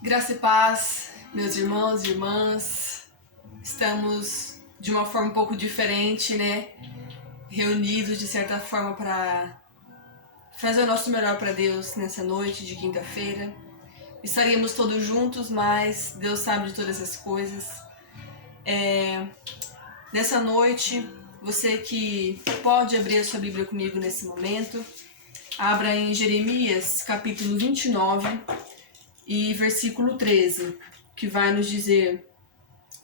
Graça e paz, meus irmãos e irmãs. Estamos de uma forma um pouco diferente, né? Reunidos de certa forma para fazer o nosso melhor para Deus nessa noite de quinta-feira. Estaríamos todos juntos, mas Deus sabe de todas as coisas. Nessa noite, você que pode abrir a sua Bíblia comigo nesse momento, abra em Jeremias capítulo 29 e versículo 13, que vai nos dizer: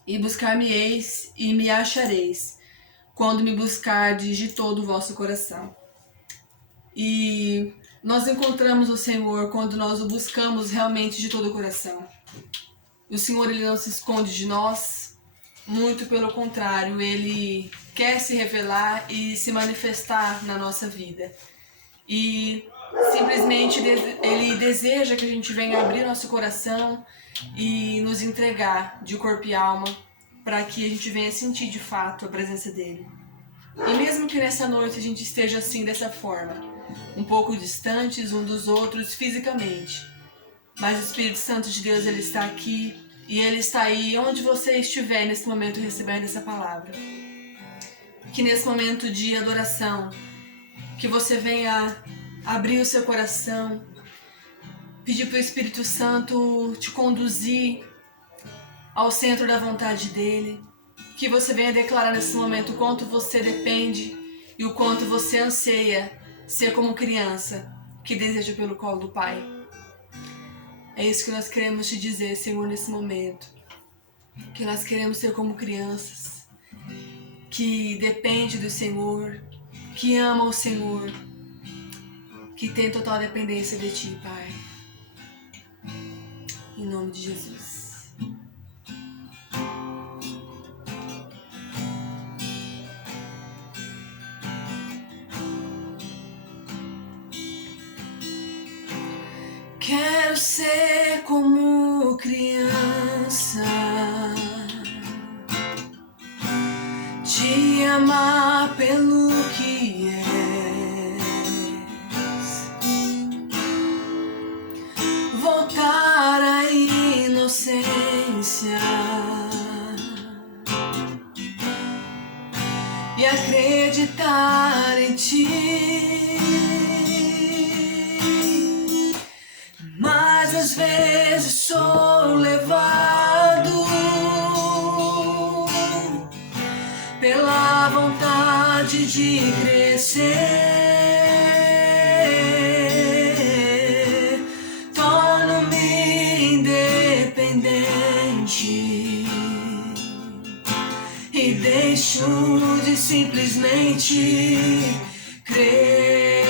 E buscar-me-eis e me achareis, quando me buscardes de todo o vosso coração. E nós encontramos o Senhor quando nós o buscamos realmente de todo o coração. O Senhor, Ele não se esconde de nós, muito pelo contrário, Ele quer se revelar e se manifestar na nossa vida. E simplesmente Ele deseja que a gente venha abrir nosso coração e nos entregar de corpo e alma, para que a gente venha sentir de fato a presença dele. E mesmo que nessa noite a gente esteja assim, dessa forma, um pouco distantes um dos outros fisicamente, mas o Espírito Santo de Deus, ele está aqui e ele está aí onde você estiver nesse momento recebendo essa palavra. Que nesse momento de adoração, que você venha abrir o seu coração, pedir para o Espírito Santo te conduzir ao centro da vontade dele, que você venha declarar nesse momento o quanto você depende e o quanto você anseia ser como criança que deseja pelo colo do Pai. É isso que nós queremos te dizer, Senhor, nesse momento. Que nós queremos ser como crianças, que depende do Senhor, que ama o Senhor, que tem total dependência de Ti, Pai. Em nome de Jesus. Quero ser como criança, te amar pelo que és, voltar à inocência e acreditar em Ti. Mas às vezes sou levado pela vontade de crescer, torno-me independente e deixo de simplesmente crer.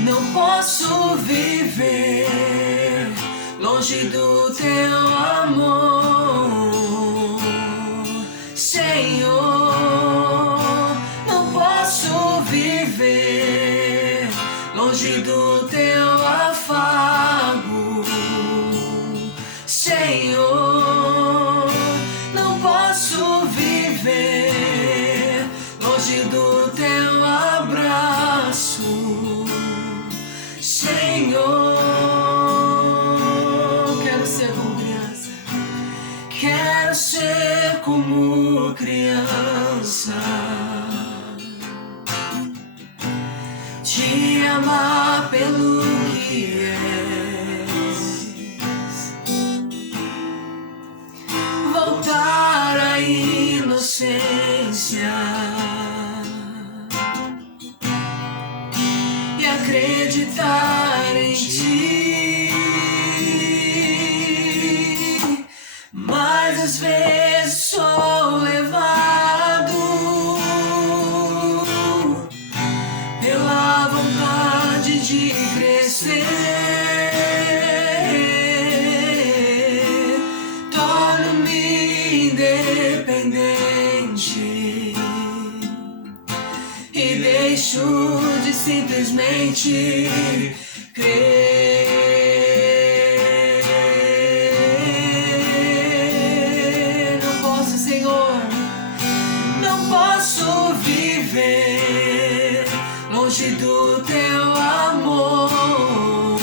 Não posso viver longe do Teu amor, Senhor. Não posso viver longe do Teu afago, Senhor. Não posso viver longe do Teu abraço, Senhor. Quero ser como criança, quero ser como criança, te amar pelo que és, voltar à inocência e acreditar em Ti. Mas às vezes sou levado pela vontade de crescer, torno-me independente e deixo de simplesmente crer. Não posso, Senhor, não posso viver longe do teu amor,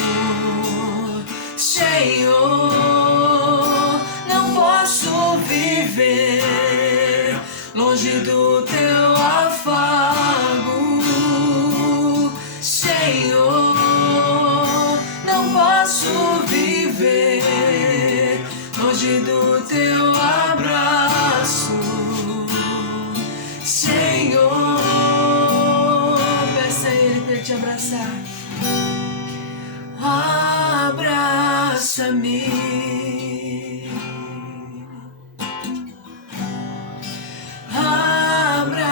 Senhor, não posso viver longe do teu afago, Senhor, não posso viver longe do teu abraço, Senhor. Peça a Ele para te abraçar. Abraça-me, abraça-me,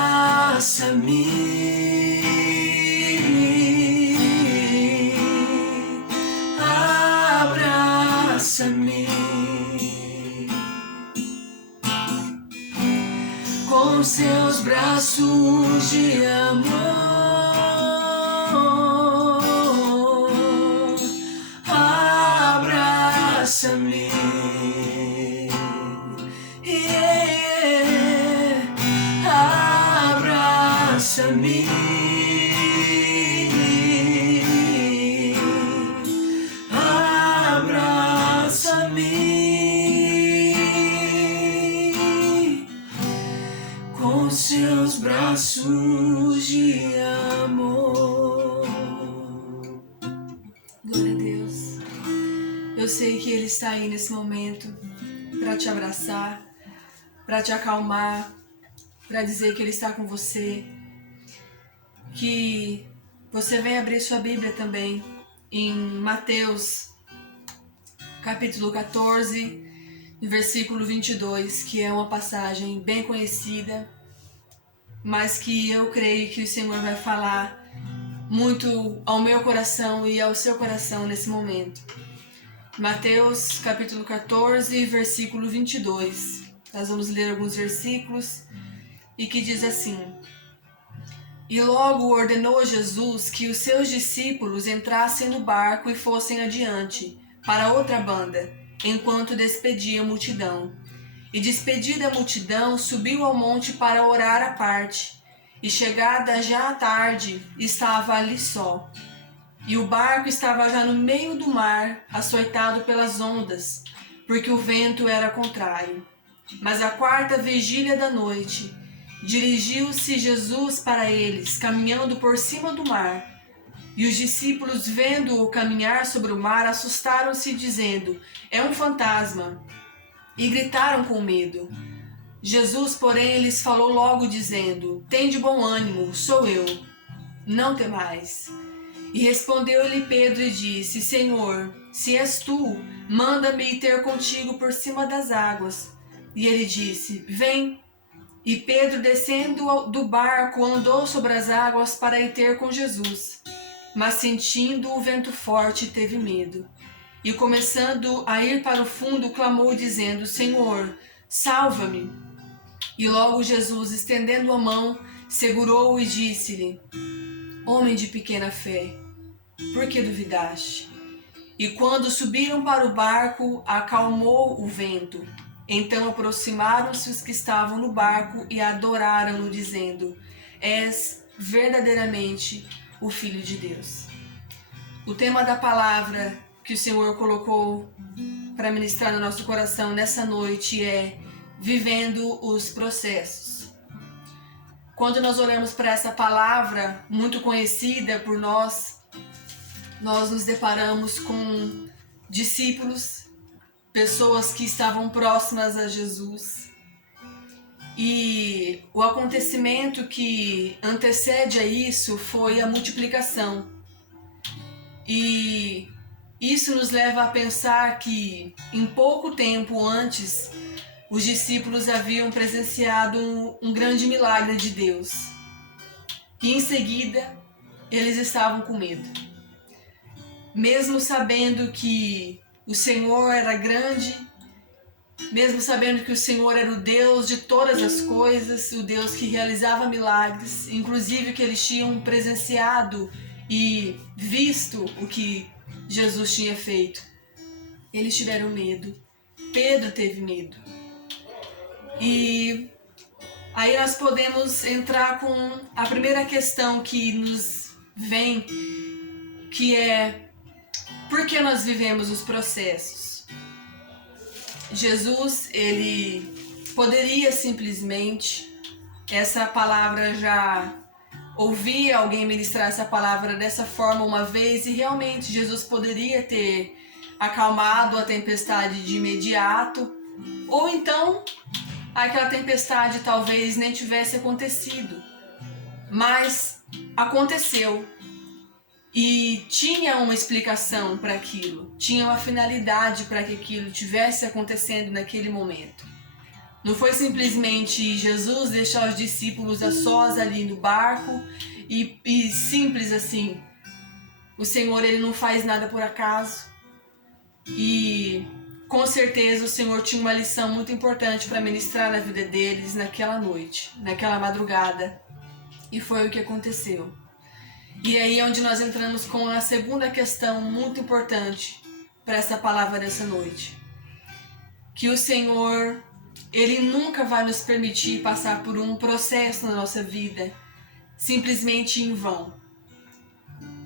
abraça-me com seus braços de amor. Abraça-me, abraça-me, abraça-me com seus braços de amor. Glória a Deus. Eu sei que Ele está aí nesse momento para te abraçar, para te acalmar, para dizer que Ele está com você. Que você venha abrir sua Bíblia também em Mateus, capítulo 14, versículo 22, que é uma passagem bem conhecida, mas que eu creio que o Senhor vai falar muito ao meu coração e ao seu coração nesse momento. Mateus, capítulo 14, versículo 22. Nós vamos ler alguns versículos e que diz assim: E logo ordenou Jesus que os seus discípulos entrassem no barco e fossem adiante, para outra banda, enquanto despedia a multidão. E despedida a multidão, subiu ao monte para orar à parte. E chegada já a tarde, estava ali só. E o barco estava já no meio do mar, açoitado pelas ondas, porque o vento era contrário. Mas à quarta vigília da noite, dirigiu-se Jesus para eles, caminhando por cima do mar. E os discípulos, vendo-o caminhar sobre o mar, assustaram-se, dizendo: É um fantasma! E gritaram com medo. Jesus, porém, lhes falou logo, dizendo: Tende bom ânimo, sou eu, não temais. E respondeu-lhe Pedro e disse: Senhor, se és tu, manda-me ir ter contigo por cima das águas. E ele disse: Vem. E Pedro, descendo do barco, andou sobre as águas para ir ter com Jesus. Mas sentindo o vento forte, teve medo. E começando a ir para o fundo, clamou, dizendo: Senhor, salva-me. E logo Jesus, estendendo a mão, segurou-o e disse-lhe: Homem de pequena fé, por que duvidaste? E quando subiram para o barco, acalmou o vento. Então aproximaram-se os que estavam no barco e adoraram-no, dizendo: És verdadeiramente o Filho de Deus. O tema da palavra que o Senhor colocou para ministrar no nosso coração nessa noite é vivendo os processos. Quando nós olhamos para essa palavra muito conhecida por nós nos deparamos com discípulos, pessoas que estavam próximas a Jesus. E o acontecimento que antecede a isso foi a multiplicação. E isso nos leva a pensar que em pouco tempo antes, os discípulos haviam presenciado um grande milagre de Deus. E em seguida, eles estavam com medo. Mesmo sabendo que o Senhor era grande, mesmo sabendo que o Senhor era o Deus de todas as coisas, o Deus que realizava milagres, inclusive que eles tinham presenciado e visto o que Jesus tinha feito, eles tiveram medo. Pedro teve medo. E aí nós podemos entrar com a primeira questão que nos vem, que é por que nós vivemos os processos. Jesus, ele poderia simplesmente, essa palavra já ouvi alguém ministrar essa palavra dessa forma uma vez, e realmente Jesus poderia ter acalmado a tempestade de imediato, ou então aquela tempestade talvez nem tivesse acontecido, mas aconteceu e tinha uma explicação para aquilo, tinha uma finalidade para que aquilo tivesse acontecendo naquele momento. Não foi simplesmente Jesus deixar os discípulos a sós ali no barco e simples assim. O Senhor, ele não faz nada por acaso. E com certeza o Senhor tinha uma lição muito importante para ministrar na vida deles naquela noite, naquela madrugada. E foi o que aconteceu. E aí é onde nós entramos com a segunda questão muito importante para essa palavra dessa noite. Que o Senhor, ele nunca vai nos permitir passar por um processo na nossa vida simplesmente em vão.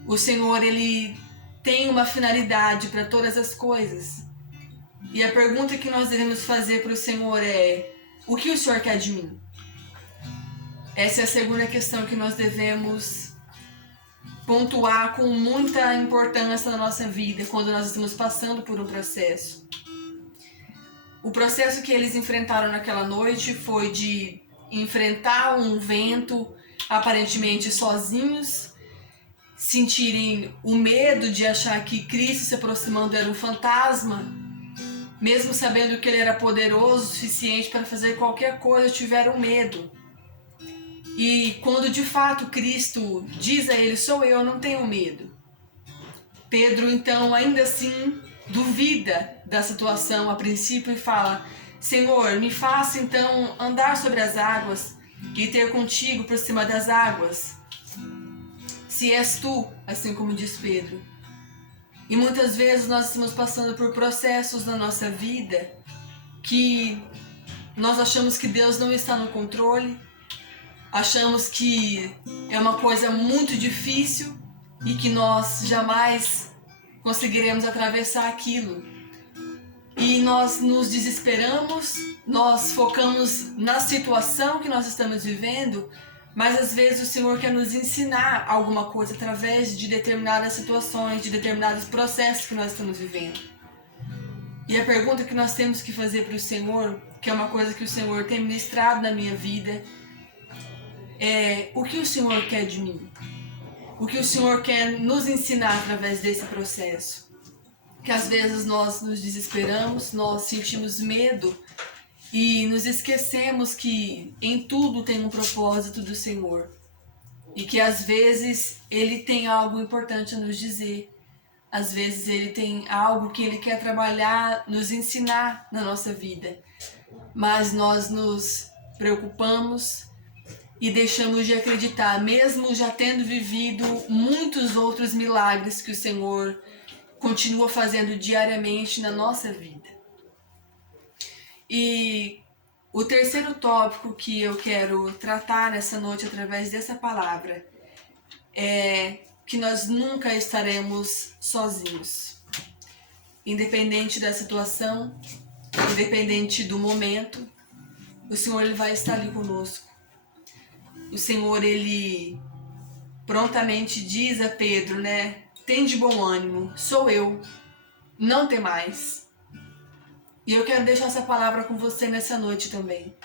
O Senhor, ele tem uma finalidade para todas as coisas. E a pergunta que nós devemos fazer para o Senhor é: o que o Senhor quer de mim? Essa é a segunda questão que nós devemos pontuar com muita importância na nossa vida quando nós estamos passando por um processo. O processo que eles enfrentaram naquela noite foi de enfrentar um vento aparentemente sozinhos, sentirem o medo de achar que Cristo se aproximando era um fantasma, mesmo sabendo que ele era poderoso o suficiente para fazer qualquer coisa, tiveram medo. E quando de fato Cristo diz a ele: sou eu, não tenho medo. Pedro então ainda assim duvida da situação a princípio e fala: Senhor, me faça então andar sobre as águas e ter contigo por cima das águas, se és tu, assim como diz Pedro. E muitas vezes nós estamos passando por processos na nossa vida que nós achamos que Deus não está no controle, achamos que é uma coisa muito difícil e que nós jamais conseguiremos atravessar aquilo. E nós nos desesperamos, nós focamos na situação que nós estamos vivendo, mas às vezes o Senhor quer nos ensinar alguma coisa através de determinadas situações, de determinados processos que nós estamos vivendo. E a pergunta que nós temos que fazer para o Senhor, que é uma coisa que o Senhor tem ministrado na minha vida, é: o que o Senhor quer de mim? O que o Senhor quer nos ensinar através desse processo? Que às vezes nós nos desesperamos, nós sentimos medo e nos esquecemos que em tudo tem um propósito do Senhor. E que às vezes Ele tem algo importante a nos dizer. Às vezes Ele tem algo que Ele quer trabalhar, nos ensinar na nossa vida. Mas nós nos preocupamos e deixamos de acreditar, mesmo já tendo vivido muitos outros milagres que o Senhor continua fazendo diariamente na nossa vida. E o terceiro tópico que eu quero tratar nessa noite através dessa palavra é que nós nunca estaremos sozinhos. Independente da situação, independente do momento, o Senhor, ele vai estar ali conosco. O Senhor, ele prontamente diz a Pedro, né? Tem de bom ânimo, sou eu, não tem mais. E eu quero deixar essa palavra com você nessa noite também.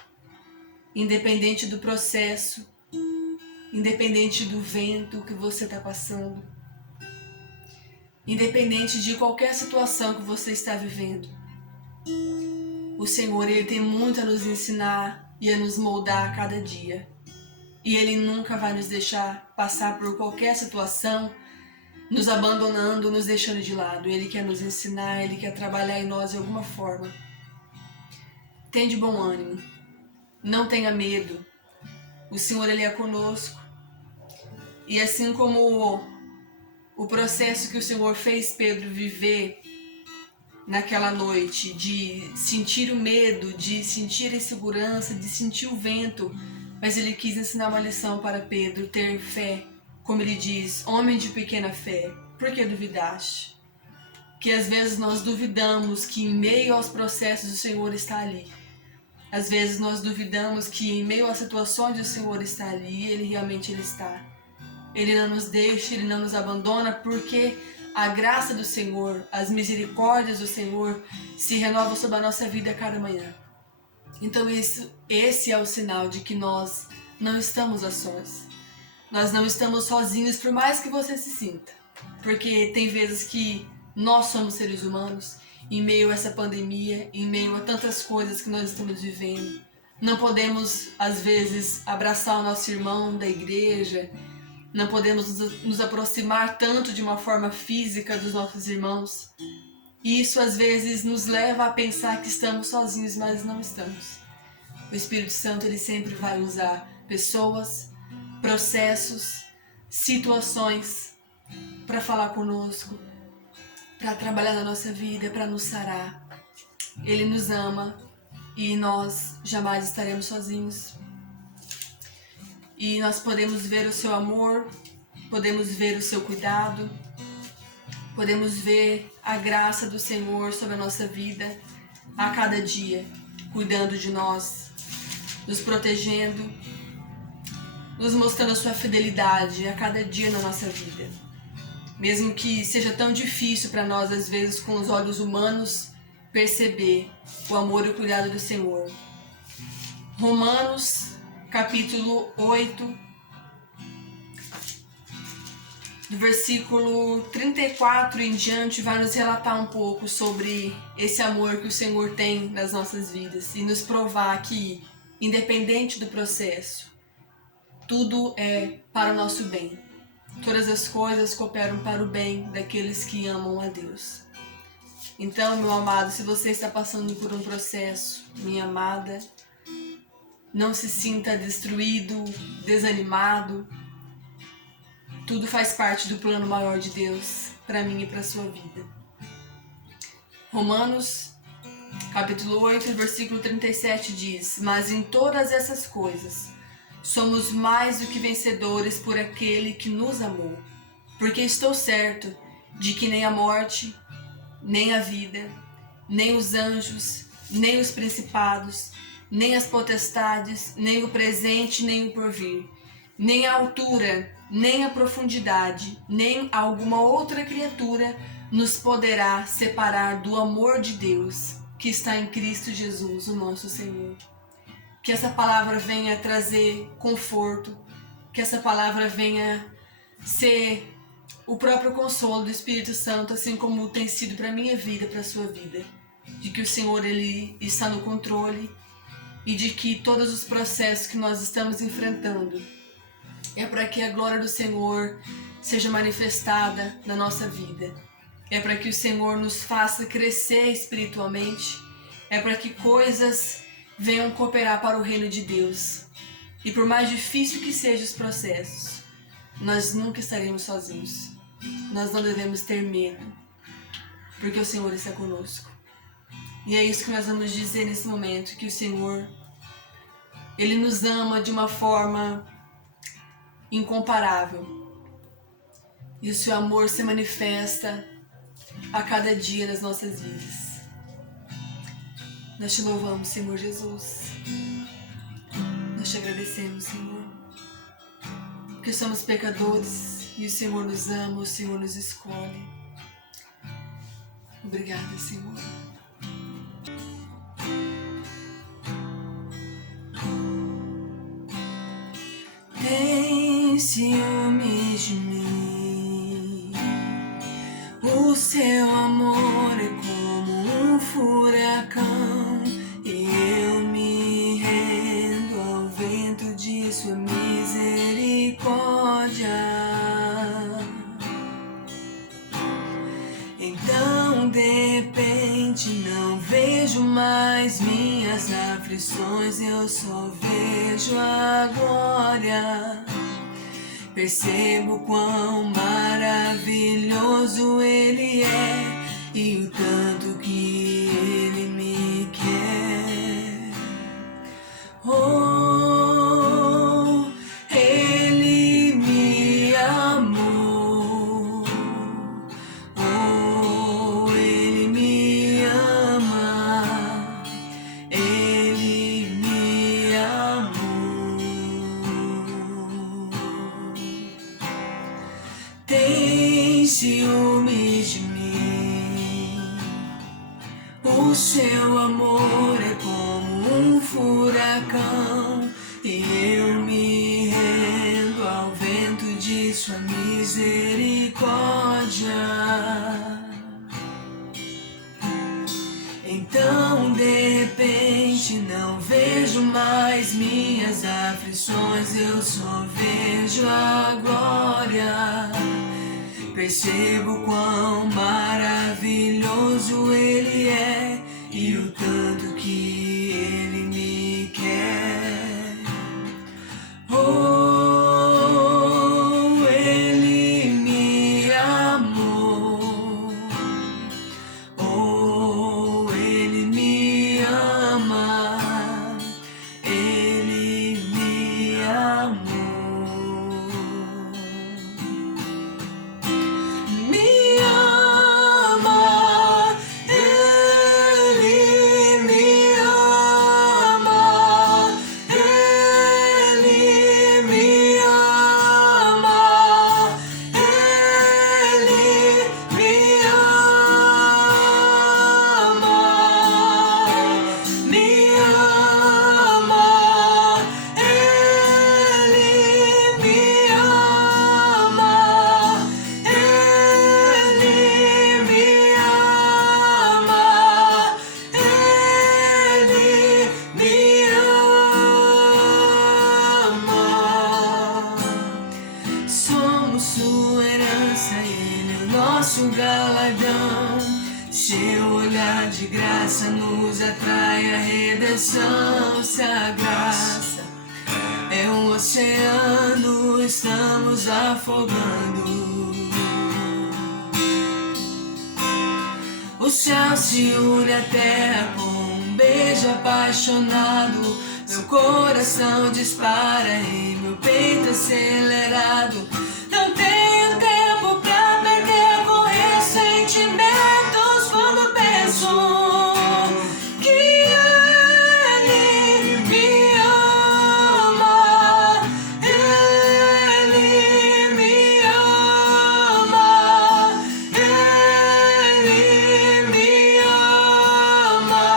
Independente do processo, independente do vento que você está passando, independente de qualquer situação que você está vivendo, o Senhor, ele tem muito a nos ensinar e a nos moldar a cada dia. E Ele nunca vai nos deixar passar por qualquer situação nos abandonando, nos deixando de lado. Ele quer nos ensinar, Ele quer trabalhar em nós de alguma forma. Tenha de bom ânimo, não tenha medo. O Senhor, Ele é conosco. E assim como o processo que o Senhor fez Pedro viver naquela noite, de sentir o medo, de sentir a insegurança, de sentir o vento, mas Ele quis ensinar uma lição para Pedro: ter fé. como ele diz, homem de pequena fé, por que duvidaste? Que às vezes nós duvidamos que em meio aos processos o Senhor está ali. Às vezes nós duvidamos que em meio às situações o Senhor está ali, e Ele realmente está. Ele não nos deixa, Ele não nos abandona, porque a graça do Senhor, as misericórdias do Senhor se renovam sobre a nossa vida a cada manhã. Então esse é o sinal de que nós não estamos a sós. Nós não estamos sozinhos, por mais que você se sinta. Porque tem vezes que nós somos seres humanos, em meio a essa pandemia, em meio a tantas coisas que nós estamos vivendo. Não podemos, às vezes, abraçar o nosso irmão da igreja, não podemos nos aproximar tanto de uma forma física dos nossos irmãos. E isso, às vezes, nos leva a pensar que estamos sozinhos, mas não estamos. O Espírito Santo, ele sempre vai usar pessoas, processos, situações para falar conosco, para trabalhar na nossa vida, para nos sarar. Ele nos ama e nós jamais estaremos sozinhos. E nós podemos ver o seu amor, podemos ver o seu cuidado, podemos ver a graça do Senhor sobre a nossa vida a cada dia, cuidando de nós, nos protegendo, nos mostrando a sua fidelidade a cada dia na nossa vida. Mesmo que seja tão difícil para nós, às vezes, com os olhos humanos, perceber o amor e o cuidado do Senhor. Romanos, capítulo 8, do versículo 34 em diante, vai nos relatar um pouco sobre esse amor que o Senhor tem nas nossas vidas e nos provar que, independente do processo, tudo é para o nosso bem. Todas as coisas cooperam para o bem daqueles que amam a Deus. Então, meu amado, se você está passando por um processo, minha amada, não se sinta destruído, desanimado. Tudo faz parte do plano maior de Deus para mim e para a sua vida. Romanos, capítulo 8, versículo 37 diz: Mas em todas essas coisas somos mais do que vencedores por aquele que nos amou. Porque estou certo de que nem a morte, nem a vida, nem os anjos, nem os principados, nem as potestades, nem o presente, nem o porvir, nem a altura, nem a profundidade, nem alguma outra criatura nos poderá separar do amor de Deus que está em Cristo Jesus, o nosso Senhor. Que essa palavra venha trazer conforto, que essa palavra venha ser o próprio consolo do Espírito Santo, assim como tem sido para a minha vida, para a sua vida. De que o Senhor, ele está no controle e de que todos os processos que nós estamos enfrentando é para que a glória do Senhor seja manifestada na nossa vida. É para que o Senhor nos faça crescer espiritualmente. É para que coisas venham cooperar para o reino de Deus. E por mais difícil que sejam os processos, nós nunca estaremos sozinhos. Nós não devemos ter medo, porque o Senhor está conosco. E é isso que nós vamos dizer nesse momento, que o Senhor, Ele nos ama de uma forma incomparável. E o seu amor se manifesta a cada dia nas nossas vidas. Nós te louvamos, Senhor Jesus. Nós te agradecemos, Senhor. Porque somos pecadores e o Senhor nos ama, o Senhor nos escolhe. Obrigada, Senhor. Tem ciúmes de mim. O seu amor é como um furacão e eu me rendo ao vento de sua misericórdia. Então de repente não vejo mais minhas aflições, eu só vejo a glória. Percebo quão maravilhoso Ele é e o tanto que Ele me quer. Oh, Ele me ama. tem ciúmes de mim. O seu amor é como um furacão e eu me rendo ao vento de sua misericórdia. Então de repente não vejo mais minhas aflições, eu só vejo a glória. Percebo quão maravilhoso Ele é e o tanto que Ele me quer. Oh, Ele me amou. Oh, Ele me ama. Ele me amou. Me ama, Ele me ama, Ele me ama, Ele me ama, me ama, Ele me ama. Ele me ama, Ele me ama. Somos sua herança, Ele é o nosso galardão. Seu olhar de graça nos atrai a redenção. Se a graça é um oceano, estamos afogando. O céu se une à terra com um beijo apaixonado. Meu coração dispara e meu peito acelerado. Não tenho tempo pra perder com ressentimentos quando penso que Ele me ama. Ele me ama. Ele me ama.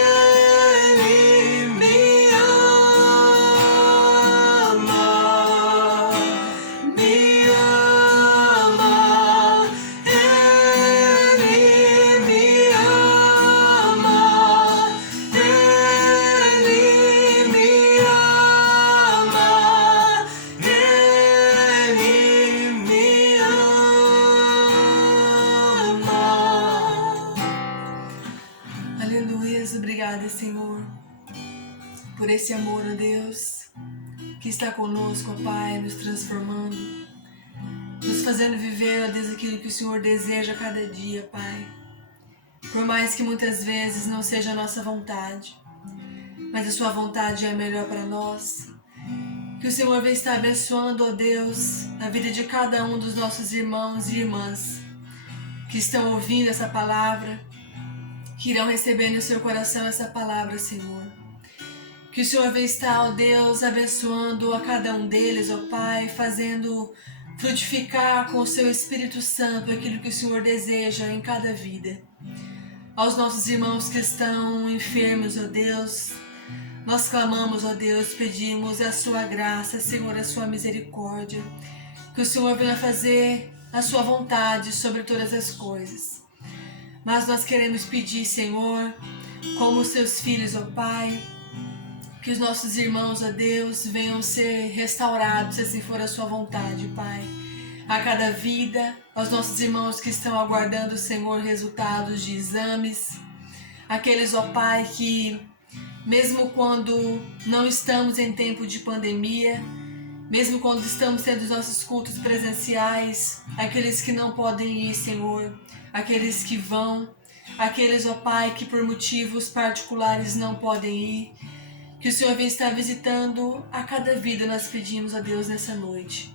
Ele me ama. Me ama. Ele me ama. Ele me ama. Ele me ama. Aleluia, obrigada, Senhor, por esse amor, ó Deus, que está conosco, ó Pai, nos transformando, nos fazendo viver, ó Deus, aquilo que o Senhor deseja a cada dia, Pai. Por mais que muitas vezes não seja a nossa vontade, mas a sua vontade é a melhor para nós. Que o Senhor venha estar abençoando, ó Deus, a vida de cada um dos nossos irmãos e irmãs que estão ouvindo essa palavra, que irão receber no seu coração essa palavra, Senhor. Que o Senhor venha estar, ó Deus, abençoando a cada um deles, ó Pai, fazendo frutificar com o seu Espírito Santo aquilo que o Senhor deseja em cada vida. Aos nossos irmãos que estão enfermos, ó Deus, nós clamamos, ó Deus, pedimos a sua graça, Senhor, a sua misericórdia. Que o Senhor venha fazer a sua vontade sobre todas as coisas. Mas nós queremos pedir, Senhor, como seus filhos, ó Pai, que os nossos irmãos, ó Deus, venham ser restaurados, se assim for a sua vontade, Pai. A cada vida, aos nossos irmãos que estão aguardando, Senhor, resultados de exames. Aqueles, ó Pai, que mesmo quando não estamos em tempo de pandemia, mesmo quando estamos tendo os nossos cultos presenciais, aqueles que não podem ir, Senhor, aqueles que vão, aqueles, ó Pai, que por motivos particulares não podem ir, que o Senhor venha estar visitando a cada vida, nós pedimos a Deus nessa noite.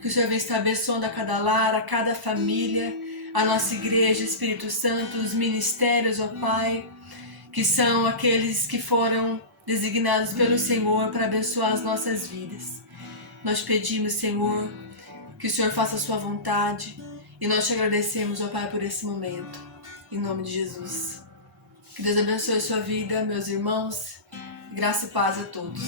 Que o Senhor venha estar abençoando a cada lar, a cada família, a nossa igreja, Espírito Santo, os ministérios, ó Pai, que são aqueles que foram designados pelo Senhor para abençoar as nossas vidas. Nós pedimos, Senhor, que o Senhor faça a sua vontade. E nós te agradecemos, ó Pai, por esse momento. Em nome de Jesus. Que Deus abençoe a sua vida, meus irmãos. Graça e paz a todos.